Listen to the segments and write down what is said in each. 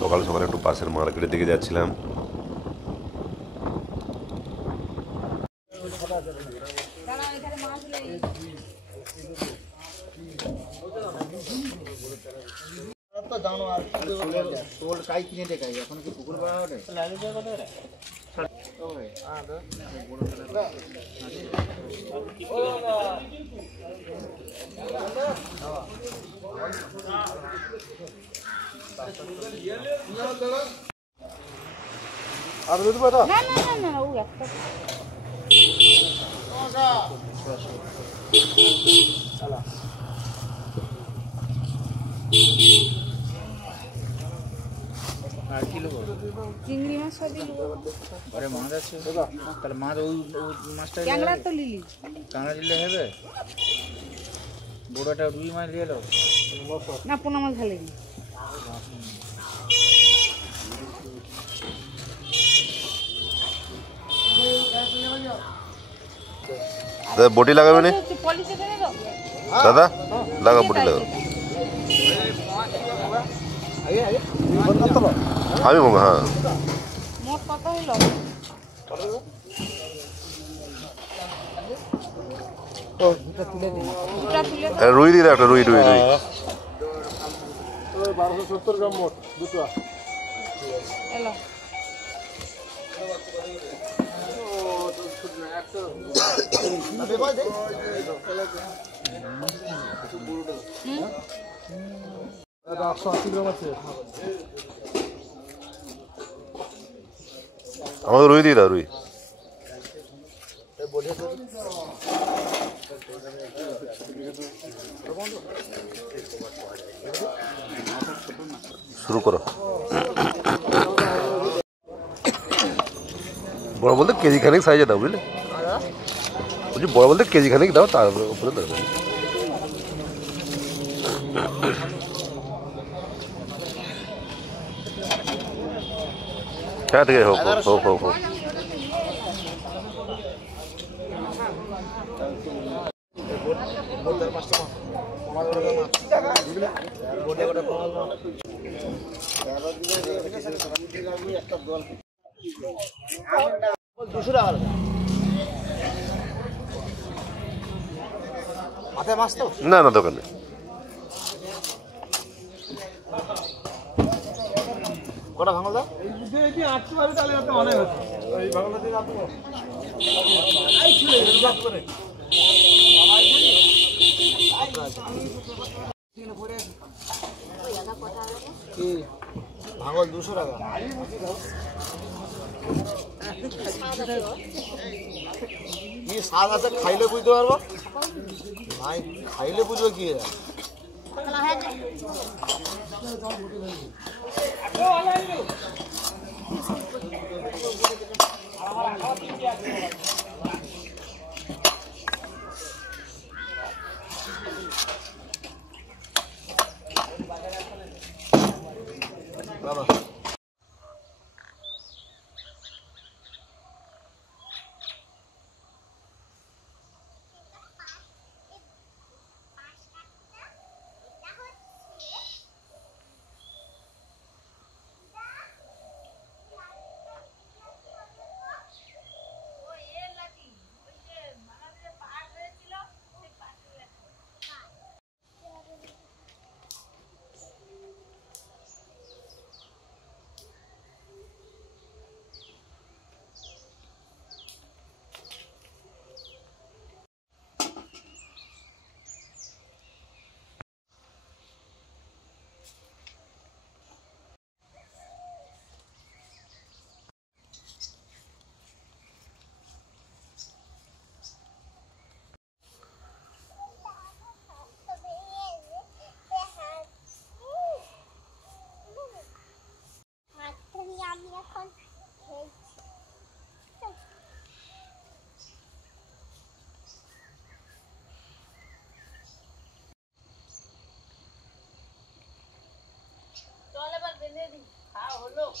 সকাল সকালে একটু পাশের মার্কেটের দিকে যাচ্ছিলাম। চিংড়ি মাছ আরে মাছ আছে তাহলে মাছ ওই মাছটা ক্যাংড়া তো লিলি কাঁকড়া দিলে হবে বড়টা রুই মাছ দিয়ে এলো না পোনা মাছ ভালো দাদা বটি লাগাবে না দাদা লাগা বটি লাগা আমি বলবো হ্যাঁ মোট কত হইল রুই দিয়ে একটা রুই রুই রুই 1270 গ্রাম মোট দুটো এলো আমাকে রুই দিয়ে দাও রুই শুরু করো বড় বলতে কেজি খানিক সাইজে দাও বুঝলে বলছি বড় বলতে কেজি খানিক দাও তার উপরে দেবে হ্যাঁ ঠিক আছে হোক হোক হোক হোক না না দোকানে কটা ভাঙল দাও যদি আটতে পারবে তাহলে একটা অনেক হচ্ছে এই ভাঙলটা দিয়ে আটবো এই ছিল রিজার্ভ করে কি ভাঙল 200 টাকা কি স্বাদ আছে খাইলে বুঝতে পারবো ভাই খাইলে বুঝবে কি বাবা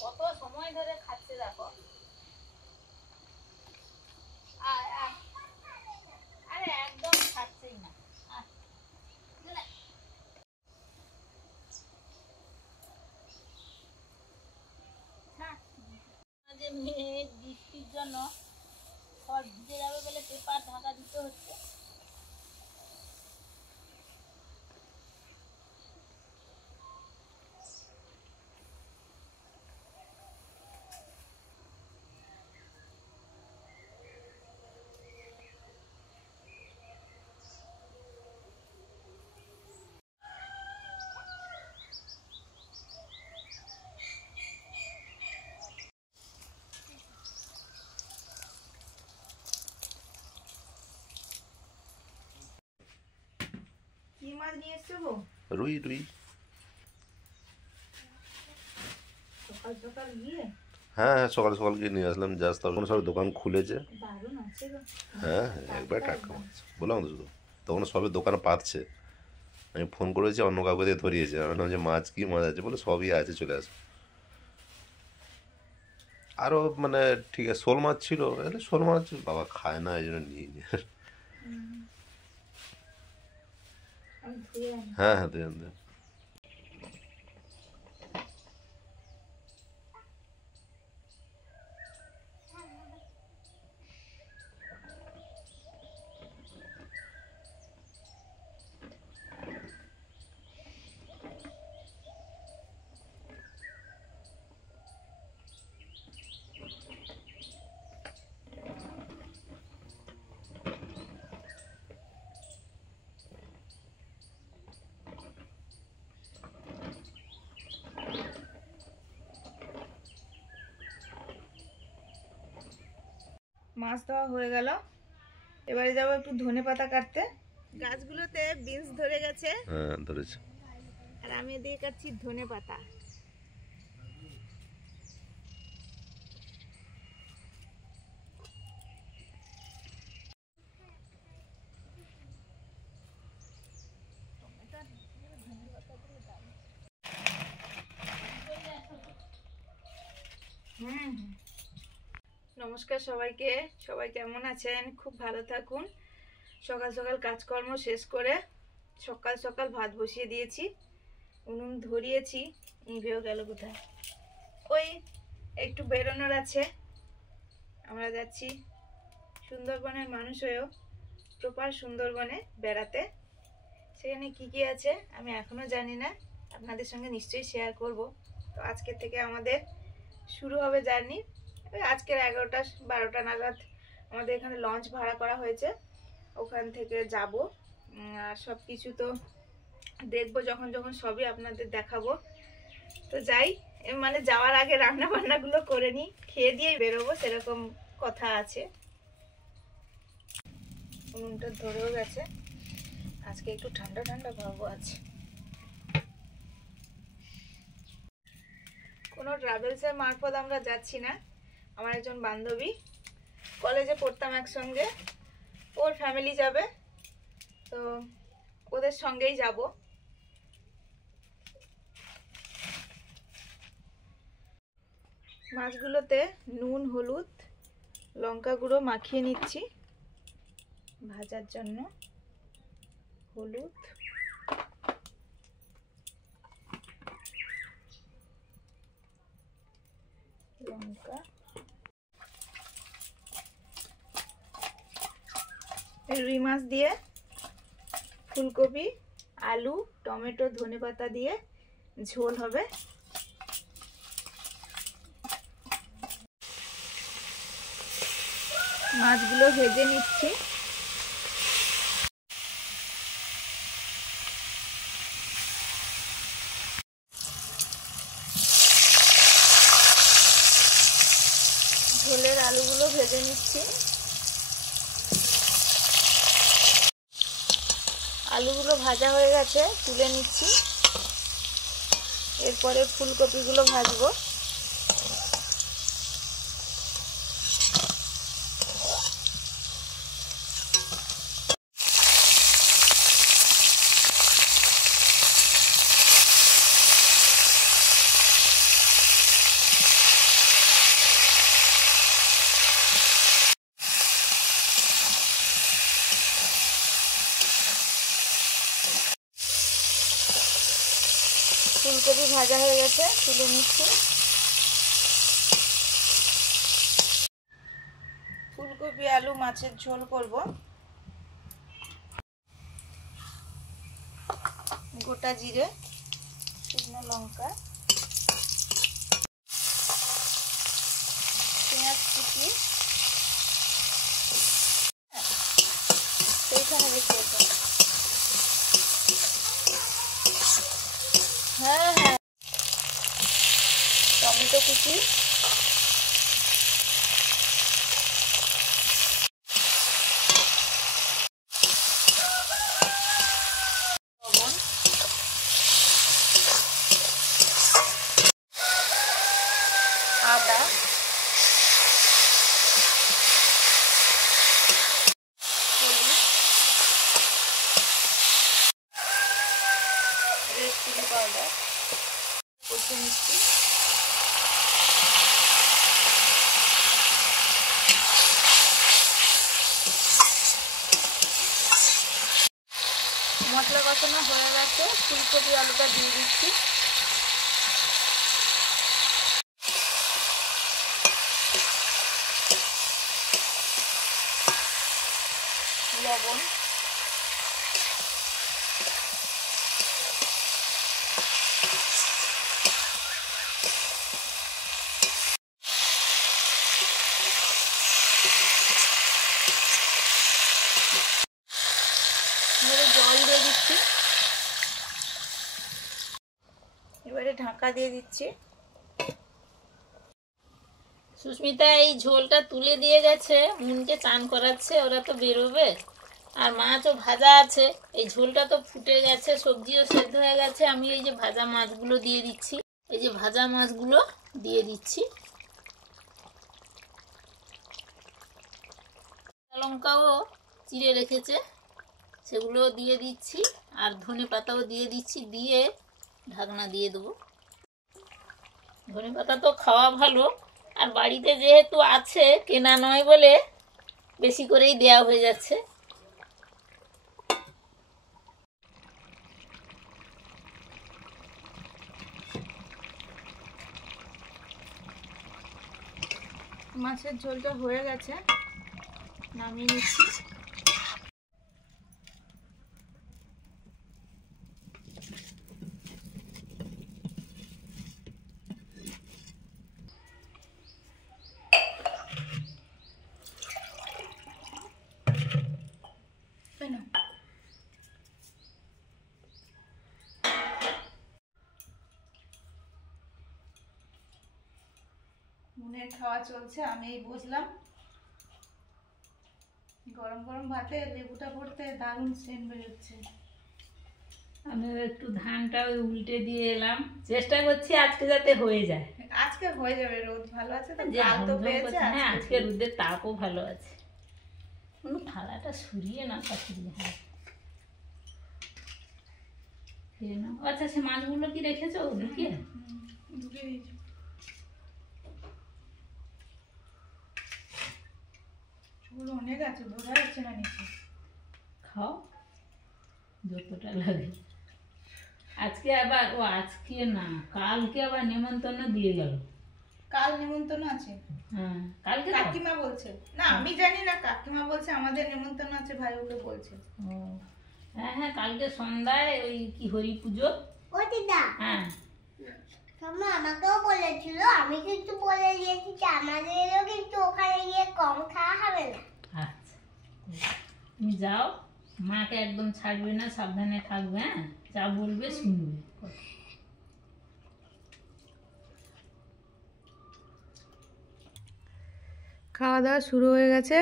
কত সময় ধরে খাচ্ছে দেখো আরে একদম খাচ্ছেই না মাছ নিয়ে এসছো গো? রুই রুই। সকাল সকাল গিয়ে হ্যাঁ হ্যাঁ, সকাল সকাল গিয়ে নিয়ে আসলাম জাস্ট, তখন সব দোকান খুলেছে। দারুণ আছে গো। হ্যাঁ একবার টাটকা মাছ বললাম তো শুধু, তখন সবে দোকান পাচ্ছে। আমি ফোন করেছি, অন্য কাউকে দিয়ে ধরিয়েছে, আমি বললাম যে মাছ কি মাছ আছে, বলে সবই আছে, চলে আসো। আরও মানে ঠিক আছে, শোল মাছ ছিল, শোল মাছ বাবা খায় না, এই জন্য নিয়ে নি। আমি ধুয়ে আনি। হ্যাঁ হ্যাঁ দেন দেন। মাছ ধোয়া হয়ে গেল, এবারে যাবো একটু ধনে পাতা কাটতে। গাছগুলোতে বিনস ধরে গেছে, হ্যাঁ ধরেছে। আর আমি দিয়ে কাটছি ধনে পাতা। নমস্কার সবাইকে, সবাই কেমন আছেন? খুব ভালো থাকুন। সকাল সকাল কাজকর্ম শেষ করে সকাল সকাল ভাত বসিয়ে দিয়েছি, উনুন ধরিয়েছি। নিভেও গেল কোথায়? ওই একটু বেরোনোর আছে, আমরা যাচ্ছি সুন্দরবনের মানুষ হয়েও প্রপার সুন্দরবনে বেড়াতে। সেখানে কি কি আছে আমি এখনো জানি না, আপনাদের সঙ্গে নিশ্চয়ই শেয়ার করব। তো আজকের থেকে আমাদের শুরু হবে জার্নি। আজকের 11টা-12টা নাগাদ আমাদের এখানে লঞ্চ ভাড়া করা হয়েছে, ওখান থেকে যাব। আর সব কিছু তো দেখবো যখন যখন, সবই আপনাদের দেখাবো। তো যাই, মানে যাওয়ার আগে রান্না বান্নাগুলো করে নিই, খেয়ে দিয়েই বেরোবো সেরকম কথা আছে। উনুনটা ধরেও গেছে, আজকে একটু ঠান্ডা ঠান্ডা ভাবও আছে। কোনো ট্রাভেলসের মারফত আমরা যাচ্ছি না, আমার একজন বান্ধবী, কলেজে পড়তাম একসঙ্গে, ওর ফ্যামিলি যাবে, তো ওদের সঙ্গেই যাব। মাছগুলোতে নুন, হলুদ, লঙ্কা গুঁড়ো মাখিয়ে নিচ্ছি ভাজার জন্য। হলুদ, লঙ্কা, রুই মাছ দিয়ে ফুলকপি, আলু, টমেটো, ধনেপাতা দিয়ে ঝোল হবে। মাছগুলো ভেজে নিচ্ছি। ঝোলের আলুগুলো ভেজে নিচ্ছি। আলুগুলো ভাজা হয়ে গেছে, তুলে নিচ্ছি। এরপরে ফুলকপিগুলো ভাজবো। ফুলকপি ভাজা হয়ে গেছে, তুলে নিচ্ছি। ফুলকপি আলু মাছের ঝোল করব। গোটা জিরে, শুকনো লঙ্কা, পেঁয়াজ কুচি, সেইখানে রেখেছে। হ্যাঁ হ্যাঁ, টমেটো কুচি, লবণ, চিলি পাউডার কষে নিচ্ছি। মশলা কষানো হয়ে গেছে, ফুলকপি আলুটা দিয়ে দিচ্ছি। লবণ, জল দিয়ে দিচ্ছি। এবারে ঢাকা দিয়ে দিচ্ছি। সুস্মিতা এই ঝোলটা তুলে দিয়ে গেছে, মুনকে চান করাচ্ছে, ওরা তো বেরোবে। আর মাছও ভাজা আছে, এই ঝোলটা তো ফুটে গেছে, সবজিও সেদ্ধ হয়ে গেছে। আমি এই যে ভাজা মাছগুলো দিয়ে দিচ্ছি, এই যে ভাজা মাছগুলো দিয়ে দিচ্ছি। লঙ্কাও চিড়ে রেখেছে, সেগুলো দিয়ে দিচ্ছি। আর ধনে পাতাও দিয়ে দিচ্ছি, দিয়ে ঢাকনা দিয়ে দেবো। ধনে পাতা তো খাওয়া ভালো, আর বাড়িতে যেহেতু আছে, কেনা নয় বলে বেশি করেই দেয়া হয়ে যাচ্ছে। মাছের ঝোলটা হয়ে গেছে, নামিয়ে নিচ্ছি। মুনের খাওয়া চলছে, আমি বসলাম। গরম গরম ভাতে লেবুটা পড়তে দারুণ সেন্ট বেরোচ্ছে। আমি একটু ধানটা উল্টে দিয়ে এলাম, চেষ্টা করছি আজকে যাতে হয়ে যায়। আজকে হয়ে যাবে, রোদ ভালো আছে তো, যে কাল তো পেয়েছে। হ্যাঁ, আজকে রোদের তাপও ভালো আছে। কোনো থালাটা সরিয়ে না পাঠিয়ে। হ্যাঁ, খেয়ে নাও। আচ্ছা, সে মাছগুলো কি রেখেছো ঢুকিয়ে? ঢুকিয়ে দিয়েছি। চুল অনেক আছে, বোঝা যাচ্ছে না নিচে। খাও যতটা লাগে। আজকে আবার আজকে না, কালকে আবার নেমন্তন্ন দিয়ে গেল। কাল নেমন্তন্ন আছে? হ্যাঁ, কালকে কাকিমা বলছে। না, আমি জানি না, কাকিমা বলছে আমাদের নেমন্তন্ন আছে, ভাই ওকে বলছে। ও হ্যাঁ হ্যাঁ, কালকে সন্ধ্যায় ওই কি হরি পুজো। ও দিদা, হ্যাঁ আমাকেও বলেছিল, আমি কিন্তু বলে দিয়েছি যে আমাদেরও কিন্তু ওখানে গিয়ে কম খাওয়া হবে না। আচ্ছা, তুমি যাও, মাকে একদম ছাড়বে না, সাবধানে থাকবে। হ্যাঁ, যা বলবে শুনবে। খাওয়া দাওয়া শুরু হয়ে গেছে।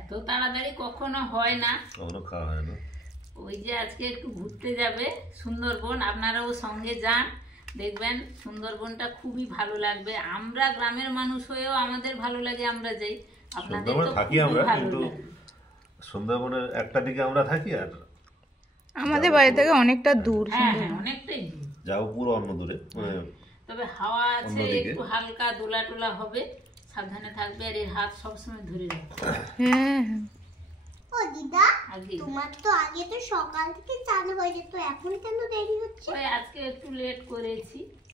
এত তাড়াতাড়ি কখনো হয় না, কখনো খাওয়া হয় না। ওই যে আজকে একটু ঘুরতে যাবে সুন্দরবন, আপনারাও সঙ্গে যান, দেখবেন সুন্দরবনটা খুবই ভালো লাগবে। আমরা গ্রামের মানুষ হয়েও আমাদের ভালো লাগে, আমরা যাই। আপনাদের তো থাকি খুবই আমরা, ভালো কিন্তু লাগে। সুন্দরবনের একটা দিকে আমরা থাকি, আর আমাদের বাড়ি থেকে অনেকটা দূর। হ্যাঁ হ্যাঁ, অনেকটাই দূর। যাও পুরো অন্য দূরে। তবে হাওয়া আছে, অন্যদিকে। একটু হালকা দোলা টোলা হবে, সাবধানে থাকবে। আর এর হাত সবসময় ধরে রাখবে। হ্যাঁ, ও দিদা, আগে তোমার তো আগে তো সকাল থেকে চালু হয়ে যেত, এখন কেন দেরি হচ্ছে? ওই আজকে একটু লেট করেছি,